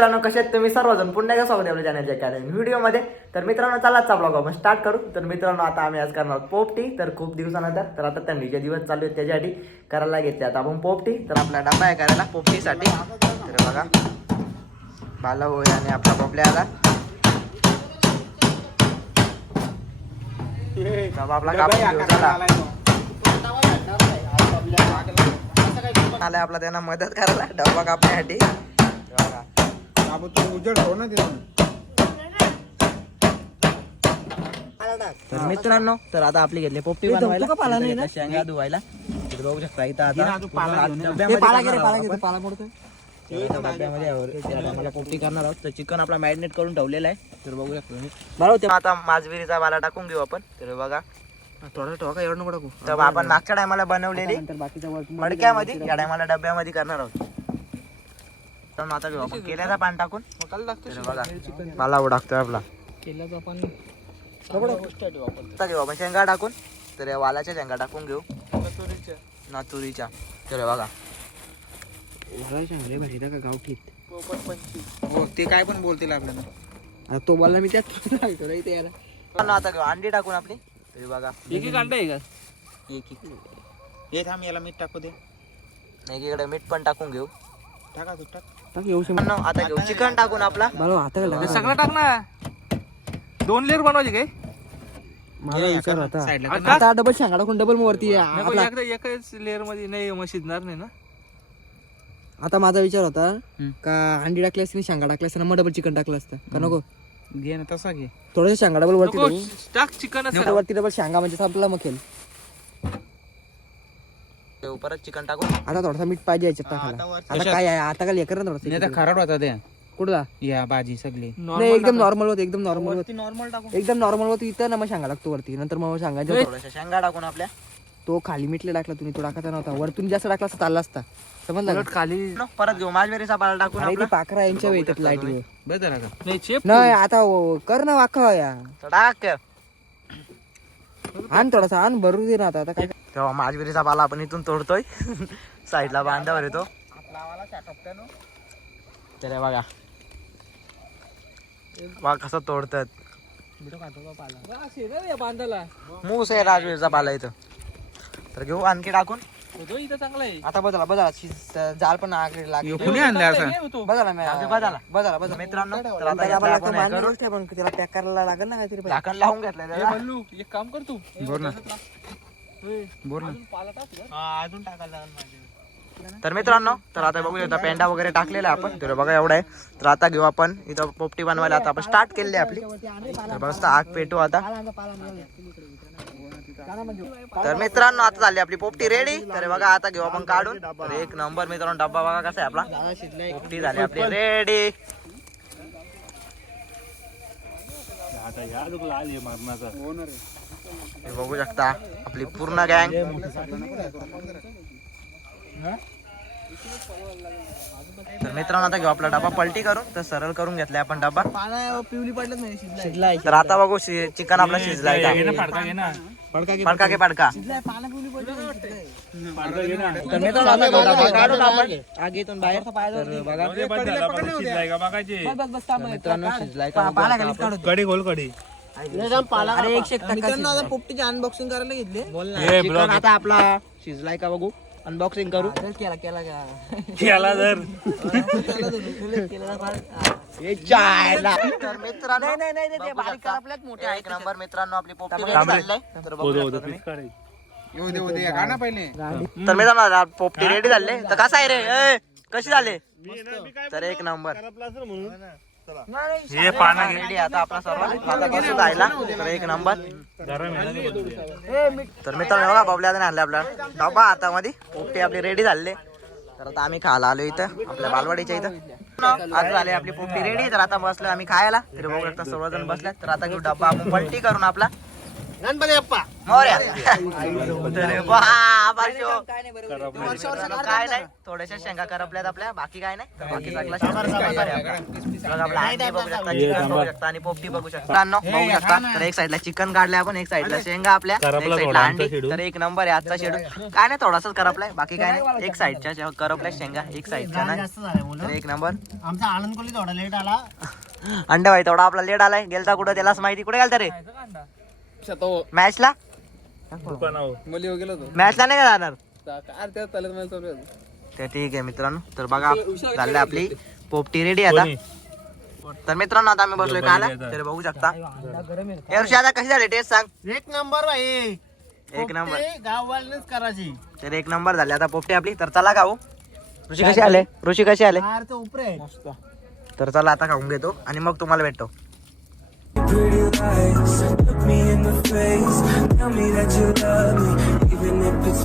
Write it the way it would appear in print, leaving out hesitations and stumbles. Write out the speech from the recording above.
मित्रांनो, कसे आहेत तुम्ही सर्वजण? पुन्हा एकदा स्वागत आहे आपल्या चॅनलच्या एका व्हिडिओमध्ये. तर मित्रांनो, चला आजचा ब्लॉग आपण स्टार्ट करू. तर मित्रांनो, आता आम्ही आज करणार आहोत पोपटी. तर खूप दिवसानंतर, तर आता थंडीचे दिवस चालू आहेत त्याच्यासाठी करायला घेतले आता आपण पोपटी. तर आपला डब्बा आहे करायला पोपटीसाठी. तर बघा, बाला होय आणि आपला पोपल्या आला. आपला कापून आलाय आपला त्यांना मदत करायला डब्बा कापण्यासाठी. तर मित्रांनो, तर आता आपली घेतली पोपटी बनवायला, शेंगा धुवायला. तर बघू शकता इथं आता डब्यामध्ये पोपटी करणार आहोत. तर चिकन आपला मॅरिनेट करून ठेवलेला आहे. तर बघू शकतो तुम्ही. बरोबर आता माजबिरीचा वाला टाकून घेऊ आपण. तर बघा थोडं ठोका एवढं नको टाकू. तर आपण मागच्या टायमाला बनवलेली मडक्यामध्ये, या टायमाला डब्यामध्ये करणार आहोत. तर आता घेऊ आपण केल्याचा पान टाकून. तर बघा मला टाकतोय आपला केल्याचा पान. आता घेऊ आपण शेंगा टाकून. तर या वालाच्या शेंगा टाकून घेऊ नातुरीच्या. तर बघा हो ते काय पण बोलतील आपल्याला. तो बोलला मी त्यात. आता घेऊ अंडी टाकून आपली. तर बघा एक एक अंडा आहे का? एक हे थांब, याला मीठ टाकू दे. एकीकडे मीठ पण टाकून घेऊ. टाका तू टाक. आता घेऊ चिकन टाकून आपला. सगळं टाक ना. 2 लेअर बनवायचे काय? आता डबल शेंगा टाकून डबल वरती. एकच लेअर मध्ये नाही मग शिजणार नाही ना. आता माझा विचार होता का अंडी टाकली असते शेंगा टाकली असते, मग डबल चिकन टाकलं असतं का नको? घे ना तसा घे. थोडस शेंगा डबल वरती टाक चिकन वरती डबल शेंगा म्हणजे आपल्याला मग खेळ. परत चिकन टाकू. आता थोडासा मीठ पाहिजे याच्यात टाकायला. आता काय आहे, आता काय लेकर ना थोडं खराब होता ते. कुठला या भाजी सगळी नाही, एकदम नॉर्मल होत, एकदम नॉर्मल होत, एकदम नॉर्मल होत. इथं ना मग शेंगा लागतो वरती, नंतर मग शेंगाच्या थोड्याशा शेंगा टाकून आपल्या. तो खाली मिटले टाकला तुम्ही, तो टाकायचा नव्हता. वरतून जास्त टाकला असता चालला असता, समजलं? खाली परत घेऊ माजवेरीचा पाला टाकून. पाखरा यांच्या वेळेत लाईट नाही. आता कर ना वाखा या टाक आण थोडासा, आण भरू दे ना. आता काय तेव्हा माजवेरीचा पाला आपण इथून तोडतोय. साईडला बांधावर येतो. तर बघा बघा कसं तोडतात. मूस आहे राजवीरचा पाला इथं. तर घेऊ आणखी टाकून. चांगला आहे. आता बदला बदला जाल पण आगरी लागली. बदला मित्रांनो. त्याला पॅक करायला लागेल ना काहीतरी. झाकण लावून घेतलं. एक काम कर तू. बोल ना. अजून टाकायला लागेल. तर मित्रांनो, तर आता बघू शकता पेंडा वगैरे टाकलेला आहे आपण. तर बघा एवढा आहे. तर आता घेऊ आपण इथं पोपटी बनवायला. आता आपण स्टार्ट केलेली आहे आपली. तर बघा आग पेटू आता. तर मित्रांनो, आता झाली आपली पोपटी रेडी. तर बघा आता घेऊ आपण काढून. तर एक नंबर मित्रांनो डब्बा बघा कसा आहे आपला. पोपटी झाली आपली रेडी. हे बघू शकता आपली पूर्ण गँग. तर मित्रांनो, आता घेऊ आपला डबा पलटी करून. तर सरळ करून घेतलाय आपण डबा. पिवली पडलं नाही. तर आता बघू चिकन आपला शिजलाय. पडका घे पडका. तर मित्रांनो, आता घेऊ डबा काढून आपण आगीतून बाहेर. तर बघा मित्रांनो शिजलाय का. कडी गोल कडी. पोपटीची अनबॉक्सिंग करायला घेतले. चिकन आता आपला शिजलाय का बघू. अनबॉक्सिंग करू. केला जर एक नंबर मित्रांनो आपली पोपटी रेडी झालेली आहे. तर बघू शकता तुम्ही. तर मित्रांनो पोपटी रेडी झाली. तर कसा आहे रे, कशी झाले? तर एक नंबर. हे पाना रेडी आता आपला सर्व. आता बसू जायला. तर एक नंबर. तर मित्रांनो बघा बबल्या आणले आपला डबा हातामध्ये. पोपटी आपली रेडी झाली. तर आता आम्ही खायला आलो इथं आपल्या बालवाडीच्या इथं. आज झाले आपली पोपटी रेडी. तर आता बसलो आम्ही खायला. तर बघू शकता सर्वजण बसल्यात. तर आता घेऊ डब्बा आपण पलटी करून आपला. गणपती बाप्पा मोरया. तर बापा शो. काय नाही थोड्याशा शेंगा करपल्यात आपल्या बाकी काय नाही तर बाकी सगळा आपला अंडी बघू शकता चिकन बघू शकता आणि पोपटी बघू शकता बघू शकता तर एक साईडला चिकन काढले आपण एक साईडला शेंगा आपल्या एक साईडला अंडी तर एक नंबर आहे आजचा शेड्यूल काय नाही थोडासाच करपलाय बाकी काय नाही एक साईडच्या करपल्या शेंगा एक साईडच्या नाही तर एक नंबर आमचा आनंद कोली थोडा लेट आला अंडा भाई थोडा आपला लेट आलाय गेलता कुठं त्यालाच माहिती कुठे गेलता रे मॅचला मॅचला नाही का जाणार तर ठीक आहे मित्रांनो तर बघा झालं आपली पोपटी रेडी आता तर मित्रांनो आता आम्ही बसलोय खायला तर बघू शकता यावर्षी आता कशी झाली टेस्ट सांग एक नंबर भाई एक नंबर गाववाल्यानेच करायची तर एक नंबर झाले आता पोपटी आपली तर चला खाऊ ऋषी कशी आले ऋषी कशी आले उपरे तर चला आता खाऊन घेतो आणि मग तुम्हाला भेटतो Pretty lights, look me in the face, tell me that you love me, even if it's